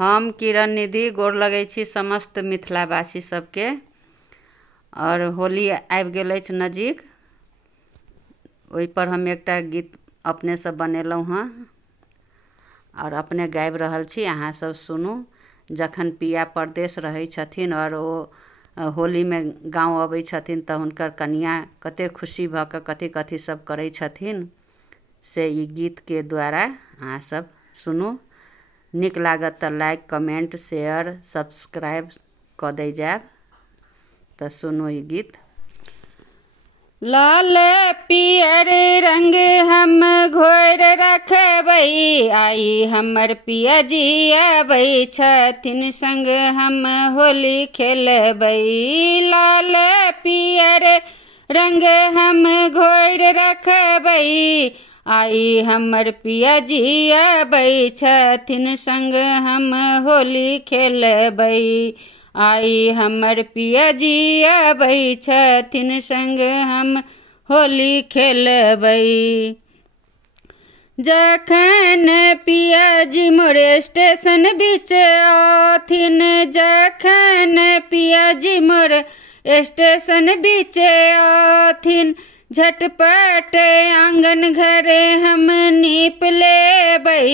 हम किरण निधि गोर लगै छी समस्त मिथिलावासी सबके। और होली आबि गेल अछि नजदीक, ओहि पर हम एकटा गीत अपने से बनेलहुँ हँ और अपने गाबि रहल छी, अहाँ सब सुनू। जखन पिया परदेश रहै छथिन और ओ होली में गाँव अबै छथिन तऽ हुनकर कनिया कते खुशी भऽ कऽ कथी कथी सब करै छथिन से ई गीत के द्वारा अहाँ सब सुनू। नीक लागत तऽ लाइक कमेंट शेयर सब्सक्राइब कऽ दै जायब। तऽ सुनू ई गीत। लाल पियर रंग हम घोर रखबै, आई हमर पिया जी आबै छथिन संग हम होली खेलबै। लाल पियर रंग हम घोर रखबै, आई हमर पिया जी आबै छथिन संग हम होली खेलबै। आई हमर पिया जी आबै छथिन संग हम होली खेलबै। जखन पिया जी मोर स्टेशन बीच आथिन, जखन पिया जी मोर स्टेशन बीच आथिन, झटपट आंगन घर हम नीप लेबै।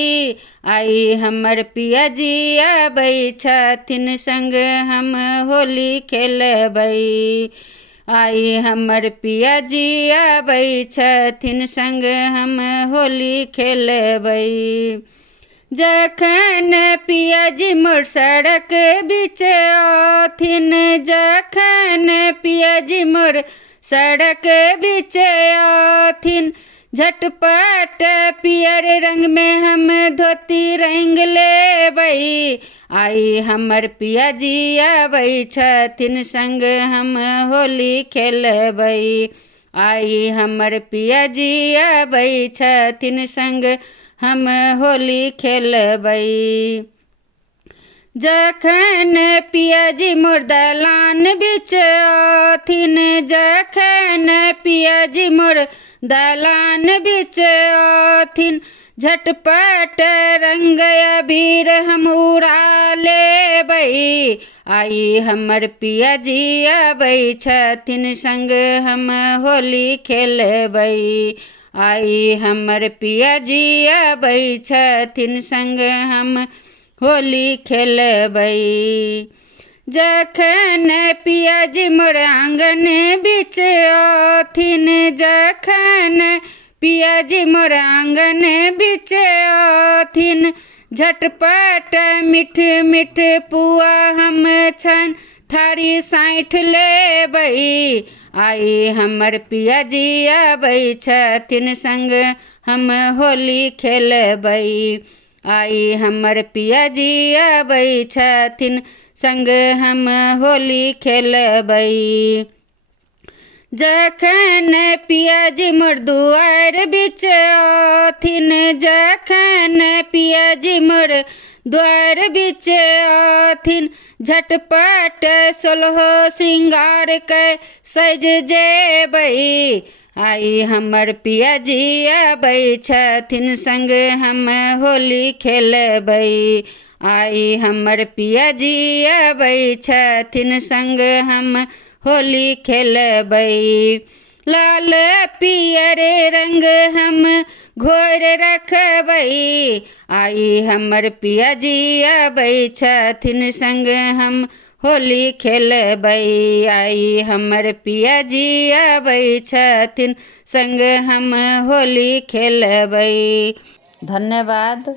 आई हमर पिया जी आबै छथिन संग हम होली खेलबै। आई हमर पिया जी आबै छथिन संग हम होली खेलबै। जखन पिया जी मोर सड़क बीच आथिन, जखन पिया जी मोर सड़क बीच आथिन, झटपट पियर रंग में हम धोती रंग लेबै। आई हमर पिया जी आबै छथिन संग हम होली खेलबै। आई हमर पिया जी आबै छथिन संग हम होली खेलबै। जखन पिया जी मोर दलान बीच आथिन, जखन पिया जी मोर दलान बीच आथिन, झटपट रंग अबीर हम उड़ा लेबै। आई हमर पिया जी आबै छथिन संग हम होली खेलबै। आई हमर पिया जी आबै छथिन संग हम होली खेलबै। जखन पिया जी मोर आंगन बीच आथिन, जखन पिया जी मोर आंगन बीच आथिन, झटपट मीठ मीठ पुआ हम छन थारी साइठ लेबै। आई हमर पिया जी आबै छथिन संग हम होली खेलबै। आई हमर पिया जी आबै छथिन संग हम होली खेलबै। जखन पिया जी मोर दुआर बीच आथिन, जखन पिया जी मोर द्वार बीच आथिन, झटपट सोलह श्रृंगार के सज जेबै। आई हमर पिया जी आबै छथिन संग हम होली खेलबै। आई हमर पिया जी आबै छथिन संग हम होली खेलबै। लाल पियर रंग हम घोर रखबै, आई हमर पिया जी आबै छथिन संग हम होली खेलबै। आई हमर पिया जी आबै छथिन संग हम होली खेलबै। धन्यवाद।